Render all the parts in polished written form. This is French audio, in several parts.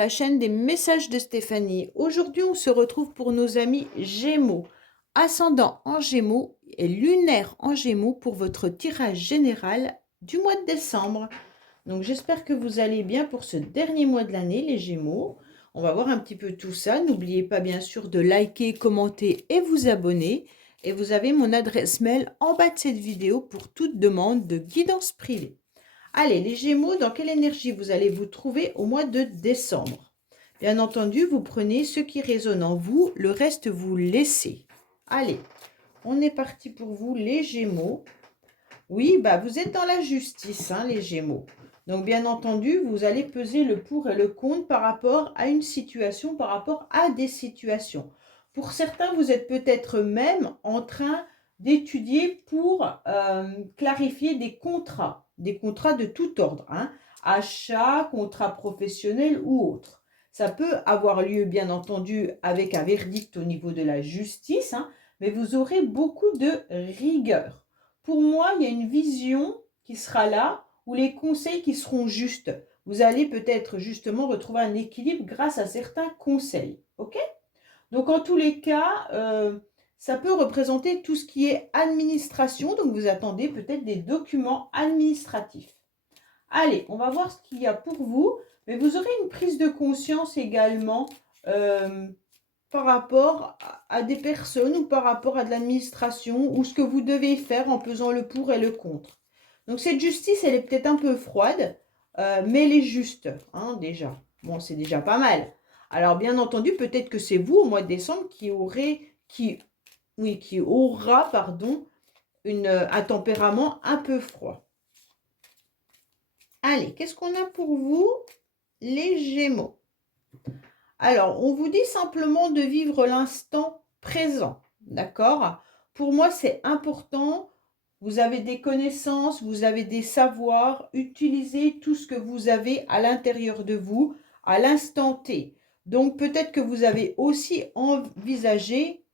la chaîne des messages de Stéphanie. Aujourd'hui, on se retrouve pour nos amis Gémeaux. Ascendant en Gémeaux et lunaire en Gémeaux pour votre tirage général du mois de décembre. Donc, j'espère que vous allez bien pour ce dernier mois de l'année, les Gémeaux. On va voir un petit peu tout ça. N'oubliez pas, bien sûr, de liker, commenter et vous abonner. Et vous avez mon adresse mail en bas de cette vidéo pour toute demande de guidance privée. Allez, les Gémeaux, dans quelle énergie vous allez vous trouver au mois de décembre? Bien entendu, vous prenez ce qui résonne en vous, le reste vous laissez. Allez, on est parti pour vous, les Gémeaux. Oui, vous êtes dans la justice, hein, les Gémeaux. Donc, bien entendu, vous allez peser le pour et le contre par rapport à une situation, par rapport à des situations. Pour certains, vous êtes peut-être même en train d'étudier pour clarifier des contrats de tout ordre, hein, achat, contrat professionnel ou autre. Ça peut avoir lieu, bien entendu, avec un verdict au niveau de la justice, hein, mais vous aurez beaucoup de rigueur. Pour moi, il y a une vision qui sera là, ou les conseils qui seront justes. Vous allez peut-être justement retrouver un équilibre grâce à certains conseils. Ok? Donc, en tous les cas, ça peut représenter tout ce qui est administration. Donc, vous attendez peut-être des documents administratifs. Allez, on va voir ce qu'il y a pour vous. Mais vous aurez une prise de conscience également par rapport à des personnes ou par rapport à de l'administration ou ce que vous devez faire en pesant le pour et le contre. Donc, cette justice, elle est peut-être un peu froide, mais elle est juste, hein, déjà. Bon, c'est déjà pas mal. Alors, bien entendu, peut-être que c'est vous, au mois de décembre, qui aura, un tempérament un peu froid. Allez, qu'est-ce qu'on a pour vous, les Gémeaux? Alors, on vous dit simplement de vivre l'instant présent, d'accord? Pour moi, c'est important. Vous avez des connaissances, vous avez des savoirs. Utilisez tout ce que vous avez à l'intérieur de vous à l'instant T. Donc, peut-être que vous avez aussi envisagé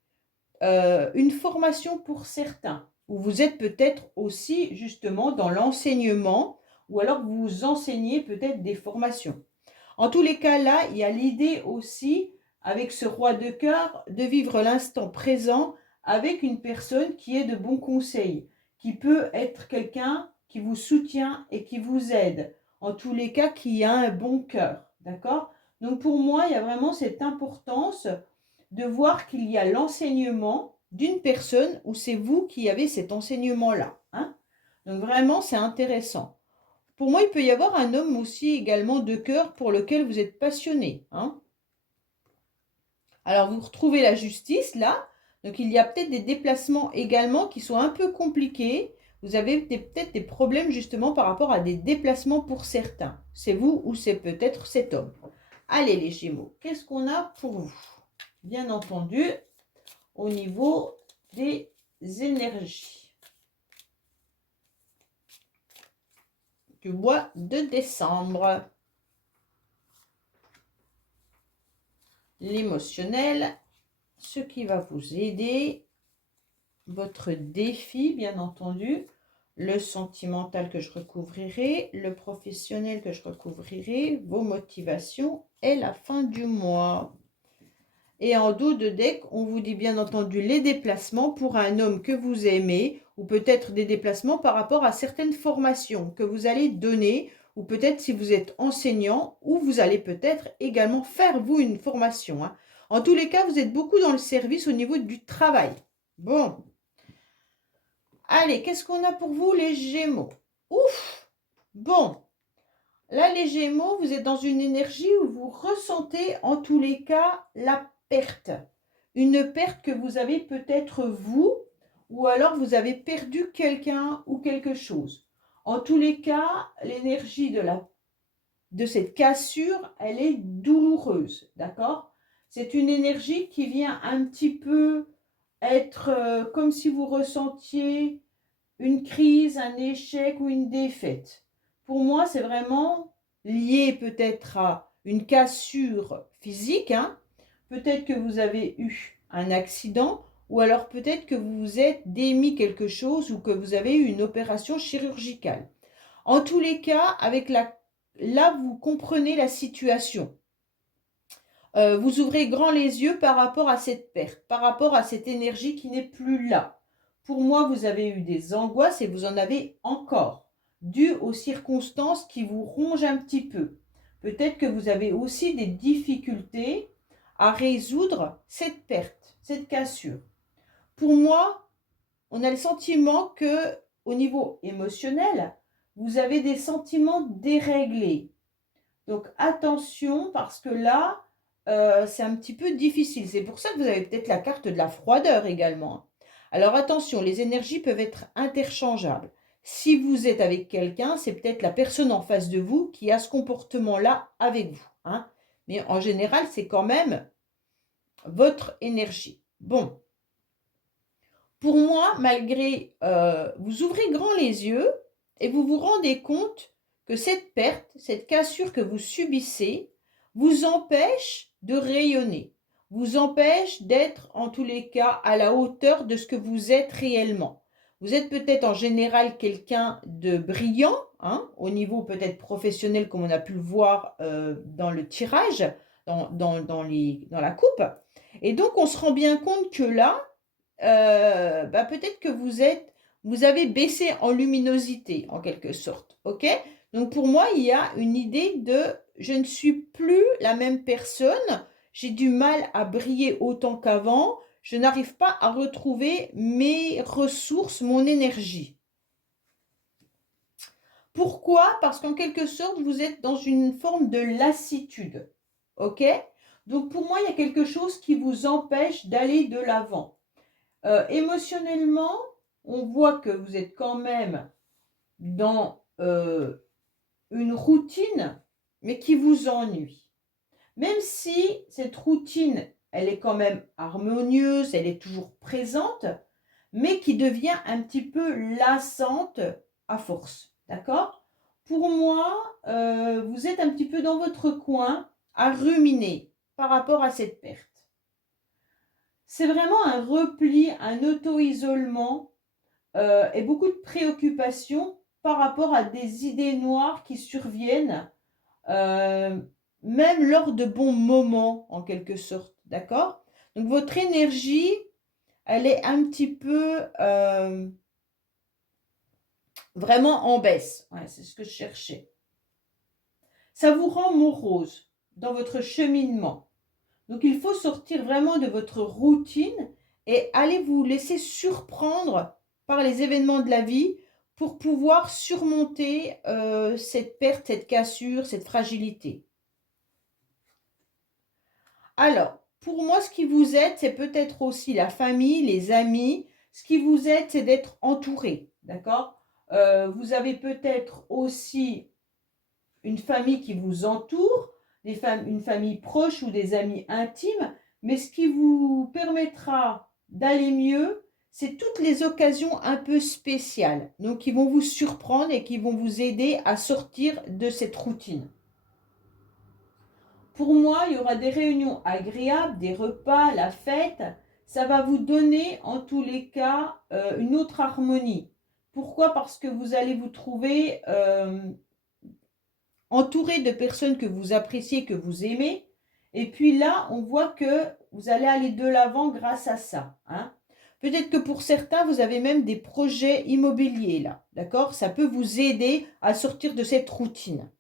une formation pour certains, ou vous êtes peut-être aussi justement dans l'enseignement, ou alors vous enseignez peut-être des formations. En tous les cas, là, il y a l'idée aussi, avec ce roi de cœur, de vivre l'instant présent avec une personne qui est de bons conseils, qui peut être quelqu'un qui vous soutient et qui vous aide. En tous les cas, qui a un bon cœur. D'accord? Donc pour moi, il y a vraiment cette importance de voir qu'il y a l'enseignement d'une personne où c'est vous qui avez cet enseignement-là. Hein? Donc vraiment, c'est intéressant. Pour moi, il peut y avoir un homme aussi également de cœur pour lequel vous êtes passionné. Hein? Alors, vous retrouvez la justice là. Donc, il y a peut-être des déplacements également qui sont un peu compliqués. Vous avez peut-être des problèmes justement par rapport à des déplacements pour certains. C'est vous ou c'est peut-être cet homme. Allez les Gémeaux, qu'est-ce qu'on a pour vous? Bien entendu, au niveau des énergies. Du mois de décembre. L'émotionnel, ce qui va vous aider, votre défi, bien entendu, le sentimental que je recouvrirai, le professionnel que je recouvrirai, vos motivations et la fin du mois. Et en dos de deck, on vous dit bien entendu les déplacements pour un homme que vous aimez, ou peut-être des déplacements par rapport à certaines formations que vous allez donner, ou peut-être si vous êtes enseignant, ou vous allez peut-être également faire, vous, une formation. Hein. En tous les cas, vous êtes beaucoup dans le service au niveau du travail. Bon. Allez, qu'est-ce qu'on a pour vous, les Gémeaux? Ouf! Bon. Là, les Gémeaux, vous êtes dans une énergie où vous ressentez, en tous les cas, la perte. Une perte que vous avez peut-être vous, ou alors vous avez perdu quelqu'un ou quelque chose. En tous les cas, l'énergie de cette cassure, elle est douloureuse, d'accord? C'est une énergie qui vient un petit peu être comme si vous ressentiez une crise, un échec ou une défaite. Pour moi, c'est vraiment lié peut-être à une cassure physique, hein. Peut-être que vous avez eu un accident ou alors peut-être que vous vous êtes démis quelque chose ou que vous avez eu une opération chirurgicale. En tous les cas, là, vous comprenez la situation. Vous ouvrez grand les yeux par rapport à cette perte, par rapport à cette énergie qui n'est plus là. Pour moi, vous avez eu des angoisses et vous en avez encore, dues aux circonstances qui vous rongent un petit peu. Peut-être que vous avez aussi des difficultés à résoudre cette perte, cette cassure. Pour moi, on a le sentiment que, au niveau émotionnel, vous avez des sentiments déréglés. Donc attention, parce que là, c'est un petit peu difficile. C'est pour ça que vous avez peut-être la carte de la froideur également. Alors attention, les énergies peuvent être interchangeables. Si vous êtes avec quelqu'un, c'est peut-être la personne en face de vous qui a ce comportement-là avec vous, hein. Mais en général, c'est quand même votre énergie. Bon, pour moi, malgré, vous ouvrez grand les yeux et vous vous rendez compte que cette perte, cette cassure que vous subissez, vous empêche de rayonner, vous empêche d'être en tous les cas à la hauteur de ce que vous êtes réellement. Vous êtes peut-être en général quelqu'un de brillant, hein, au niveau peut-être professionnel comme on a pu le voir dans le tirage, dans la coupe. Et donc on se rend bien compte que là, peut-être que vous avez baissé en luminosité, en quelque sorte, ok? Donc pour moi, il y a une idée de je ne suis plus la même personne, j'ai du mal à briller autant qu'avant, je n'arrive pas à retrouver mes ressources, mon énergie. Pourquoi? Parce qu'en quelque sorte, vous êtes dans une forme de lassitude, ok? Donc pour moi, il y a quelque chose qui vous empêche d'aller de l'avant. Émotionnellement, on voit que vous êtes quand même dans une routine, mais qui vous ennuie. Même si cette routine, elle est quand même harmonieuse, elle est toujours présente, mais qui devient un petit peu lassante à force. D'accord? Pour moi, vous êtes un petit peu dans votre coin à ruminer par rapport à cette perte. C'est vraiment un repli, un auto-isolement et beaucoup de préoccupations par rapport à des idées noires qui surviennent, euh, même lors de bons moments, en quelque sorte. D'accord? Donc, votre énergie, elle est un petit peu vraiment en baisse. Ouais, c'est ce que je cherchais. Ça vous rend morose dans votre cheminement. Donc, il faut sortir vraiment de votre routine et aller vous laisser surprendre par les événements de la vie pour pouvoir surmonter cette perte, cette cassure, cette fragilité. Alors, pour moi, ce qui vous aide, c'est peut-être aussi la famille, les amis. Ce qui vous aide, c'est d'être entouré, d'accord? Vous avez peut-être aussi une famille qui vous entoure, une famille proche ou des amis intimes, mais ce qui vous permettra d'aller mieux, c'est toutes les occasions un peu spéciales, donc qui vont vous surprendre et qui vont vous aider à sortir de cette routine. Pour moi, il y aura des réunions agréables, des repas, la fête. Ça va vous donner en tous les cas une autre harmonie. Pourquoi? Parce que vous allez vous trouver entouré de personnes que vous appréciez, que vous aimez. Et puis là, on voit que vous allez aller de l'avant grâce à ça, hein. Peut-être que pour certains, vous avez même des projets immobiliers là, d'accord? Ça peut vous aider à sortir de cette routine.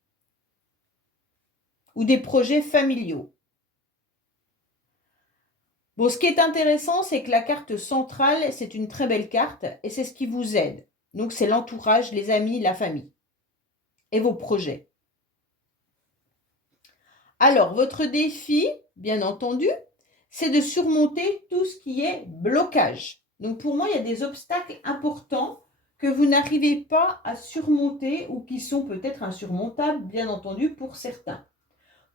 Ou des projets familiaux. Bon, ce qui est intéressant, c'est que la carte centrale, c'est une très belle carte et c'est ce qui vous aide. Donc, c'est l'entourage, les amis, la famille et vos projets. Alors, votre défi, bien entendu, c'est de surmonter tout ce qui est blocage. Donc, pour moi, il y a des obstacles importants que vous n'arrivez pas à surmonter ou qui sont peut-être insurmontables, bien entendu, pour certains.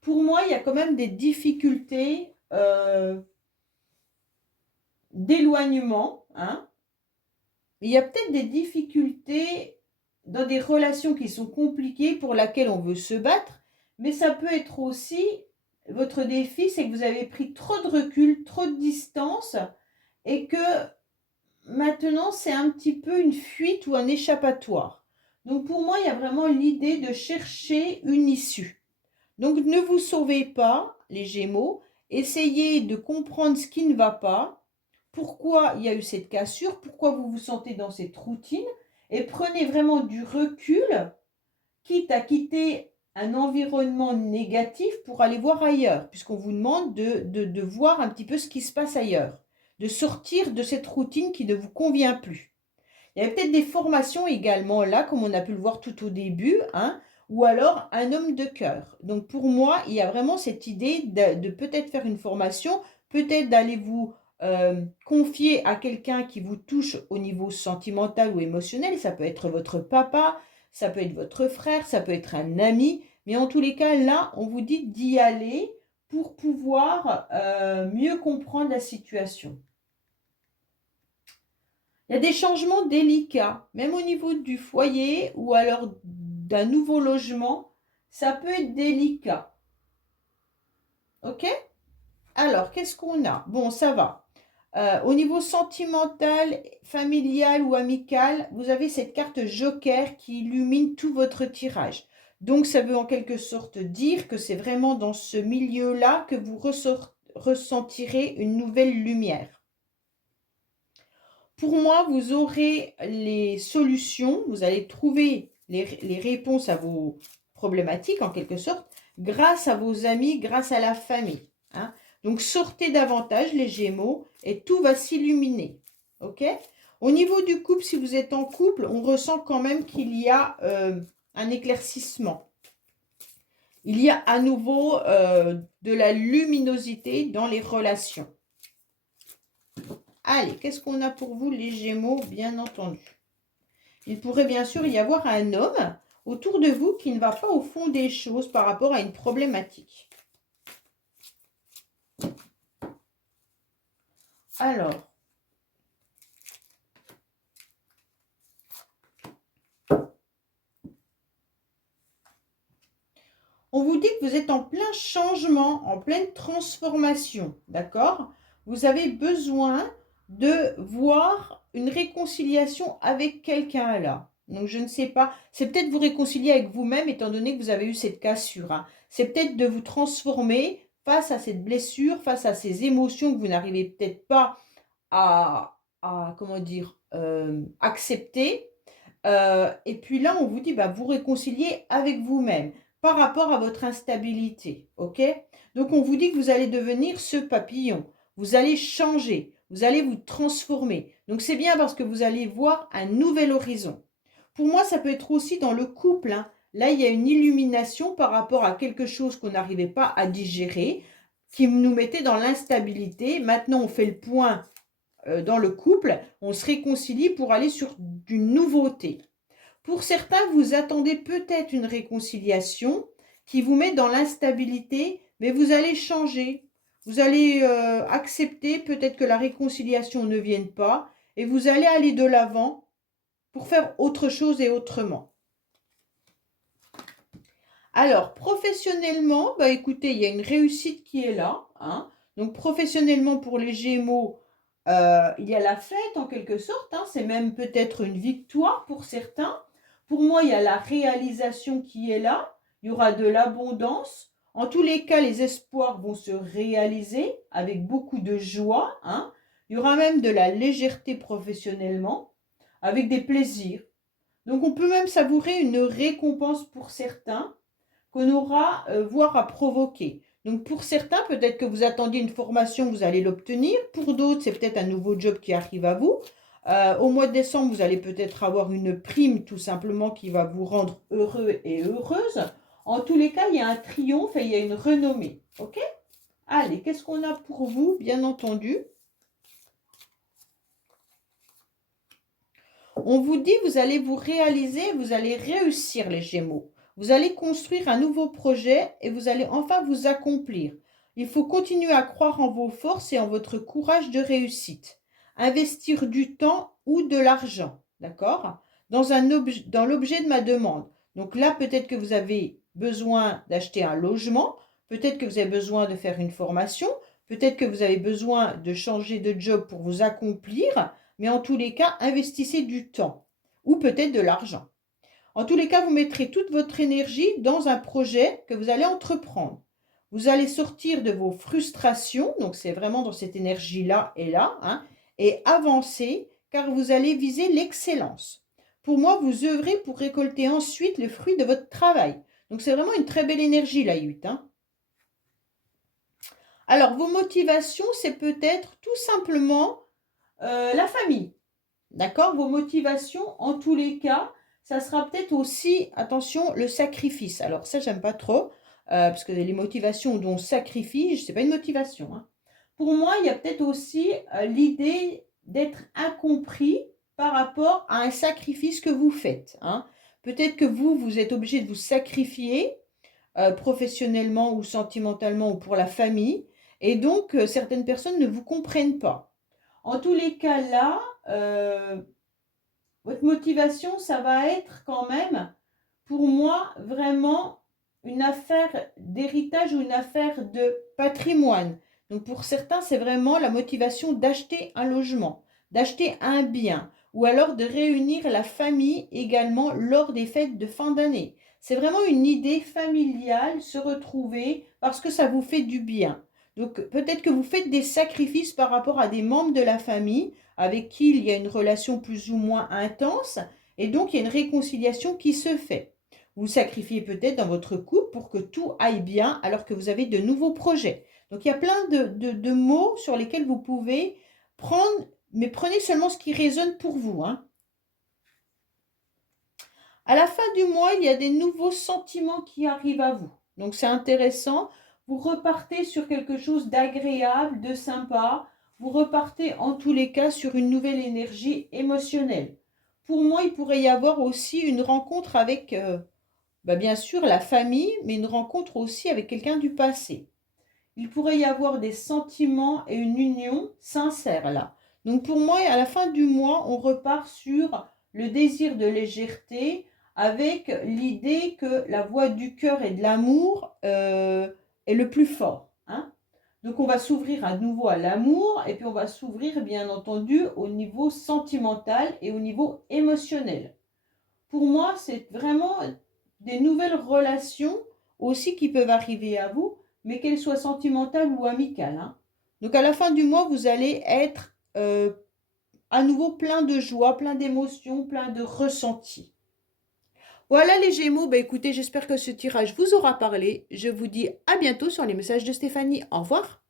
Pour moi, il y a quand même des difficultés d'éloignement, hein. Il y a peut-être des difficultés dans des relations qui sont compliquées pour lesquelles on veut se battre, mais ça peut être aussi, votre défi, c'est que vous avez pris trop de recul, trop de distance, et que maintenant c'est un petit peu une fuite ou un échappatoire. Donc pour moi, il y a vraiment l'idée de chercher une issue. Donc ne vous sauvez pas, les Gémeaux, essayez de comprendre ce qui ne va pas, pourquoi il y a eu cette cassure, pourquoi vous vous sentez dans cette routine, et prenez vraiment du recul, quitte à quitter un environnement négatif pour aller voir ailleurs, puisqu'on vous demande de voir un petit peu ce qui se passe ailleurs, de sortir de cette routine qui ne vous convient plus. Il y avait peut-être des formations également là, comme on a pu le voir tout au début, hein, ou alors un homme de cœur. Donc pour moi, il y a vraiment cette idée de peut-être faire une formation, peut-être d'aller vous confier à quelqu'un qui vous touche au niveau sentimental ou émotionnel. Ça peut être votre papa, ça peut être votre frère, ça peut être un ami. Mais en tous les cas, là, on vous dit d'y aller pour pouvoir mieux comprendre la situation. Il y a des changements délicats, même au niveau du foyer ou alors d'un nouveau logement, ça peut être délicat. Ok? Alors, qu'est-ce qu'on a? Bon, ça va. Au niveau sentimental, familial ou amical, vous avez cette carte Joker qui illumine tout votre tirage. Donc, ça veut en quelque sorte dire que c'est vraiment dans ce milieu-là que vous ressentirez une nouvelle lumière. Pour moi, vous aurez les solutions, vous allez trouver les réponses à vos problématiques en quelque sorte, grâce à vos amis, grâce à la famille. Hein. Donc, sortez davantage les Gémeaux et tout va s'illuminer. Ok? Au niveau du couple, si vous êtes en couple, on ressent quand même qu'il y a un éclaircissement. Il y a à nouveau de la luminosité dans les relations. Allez, qu'est-ce qu'on a pour vous, les Gémeaux, bien entendu? Il pourrait bien sûr y avoir un homme autour de vous qui ne va pas au fond des choses par rapport à une problématique. Alors, on vous dit que vous êtes en plein changement, en pleine transformation, d'accord? Vous avez besoin de voir une réconciliation avec quelqu'un là. Donc, je ne sais pas, c'est peut-être vous réconcilier avec vous-même étant donné que vous avez eu cette cassure. Hein. C'est peut-être de vous transformer face à cette blessure, face à ces émotions que vous n'arrivez peut-être pas comment dire, accepter. Et puis là, on vous dit, bah, vous réconcilier avec vous-même par rapport à votre instabilité. Ok? Donc, on vous dit que vous allez devenir ce papillon. Vous allez changer. Vous allez vous transformer. Donc, c'est bien parce que vous allez voir un nouvel horizon. Pour moi, ça peut être aussi dans le couple. Hein. Là, il y a une illumination par rapport à quelque chose qu'on n'arrivait pas à digérer, qui nous mettait dans l'instabilité. Maintenant, on fait le point dans le couple, on se réconcilie pour aller sur d'une nouveauté. Pour certains, vous attendez peut-être une réconciliation qui vous met dans l'instabilité, mais vous allez changer. Vous allez accepter peut-être que la réconciliation ne vienne pas et vous allez aller de l'avant pour faire autre chose et autrement. Alors, professionnellement, bah, écoutez, il y a une réussite qui est là. Hein. Donc, professionnellement, pour les Gémeaux, il y a la fête en quelque sorte. Hein. C'est même peut-être une victoire pour certains. Pour moi, il y a la réalisation qui est là. Il y aura de l'abondance. En tous les cas, les espoirs vont se réaliser avec beaucoup de joie. Hein. Il y aura même de la légèreté professionnellement, avec des plaisirs. Donc, on peut même savourer une récompense pour certains qu'on aura voire à provoquer. Donc pour certains, peut-être que vous attendiez une formation, vous allez l'obtenir. Pour d'autres, c'est peut-être un nouveau job qui arrive à vous. Au mois de décembre, vous allez peut-être avoir une prime tout simplement qui va vous rendre heureux et heureuse. En tous les cas, il y a un triomphe et il y a une renommée. Ok? Allez, qu'est-ce qu'on a pour vous, bien entendu? On vous dit, vous allez vous réaliser, vous allez réussir les Gémeaux. Vous allez construire un nouveau projet et vous allez enfin vous accomplir. Il faut continuer à croire en vos forces et en votre courage de réussite. Investir du temps ou de l'argent, d'accord? Dans l'objet de ma demande. Donc là, peut-être que vous avez besoin d'acheter un logement, peut-être que vous avez besoin de faire une formation, peut-être que vous avez besoin de changer de job pour vous accomplir, mais en tous les cas, investissez du temps ou peut-être de l'argent. En tous les cas, vous mettrez toute votre énergie dans un projet que vous allez entreprendre. Vous allez sortir de vos frustrations, donc c'est vraiment dans cette énergie-là et là, hein, et avancer car vous allez viser l'excellence. Pour moi, vous œuvrez pour récolter ensuite le fruit de votre travail. Donc c'est vraiment une très belle énergie, la 8, hein. Alors, vos motivations, c'est peut-être tout simplement la famille. D'accord? Vos motivations, en tous les cas, ça sera peut-être aussi, attention, le sacrifice. Alors ça, j'aime pas trop, parce que les motivations dont on sacrifie, c'est pas une motivation, hein. Pour moi, il y a peut-être aussi l'idée d'être incompris par rapport à un sacrifice que vous faites, hein. Peut-être que vous êtes obligé de vous sacrifier professionnellement ou sentimentalement ou pour la famille, et donc certaines personnes ne vous comprennent pas. En tous les cas, là, votre motivation, ça va être quand même, pour moi, vraiment une affaire d'héritage ou une affaire de patrimoine. Donc pour certains, c'est vraiment la motivation d'acheter un logement, d'acheter un bien, ou alors de réunir la famille également lors des fêtes de fin d'année. C'est vraiment une idée familiale, se retrouver parce que ça vous fait du bien. Donc peut-être que vous faites des sacrifices par rapport à des membres de la famille avec qui il y a une relation plus ou moins intense, et donc il y a une réconciliation qui se fait. Vous sacrifiez peut-être dans votre couple pour que tout aille bien alors que vous avez de nouveaux projets. Donc il y a plein de mots sur lesquels vous pouvez prendre, mais prenez seulement ce qui résonne pour vous, hein. À la fin du mois, il y a des nouveaux sentiments qui arrivent à vous. Donc c'est intéressant. Vous repartez sur quelque chose d'agréable, de sympa. Vous repartez en tous les cas sur une nouvelle énergie émotionnelle. Pour moi, il pourrait y avoir aussi une rencontre avec, bien sûr, la famille, mais une rencontre aussi avec quelqu'un du passé. Il pourrait y avoir des sentiments et une union sincère là. Donc pour moi, à la fin du mois, on repart sur le désir de légèreté avec l'idée que la voix du cœur et de l'amour est le plus fort, hein. Donc on va s'ouvrir à nouveau à l'amour et puis on va s'ouvrir bien entendu au niveau sentimental et au niveau émotionnel. Pour moi, c'est vraiment des nouvelles relations aussi qui peuvent arriver à vous, mais qu'elles soient sentimentales ou amicales, hein. Donc à la fin du mois, vous allez être à nouveau plein de joie, plein d'émotions, plein de ressentis. Voilà les Gémeaux, écoutez, j'espère que ce tirage vous aura parlé. Je vous dis à bientôt sur les messages de Stéphanie. Au revoir.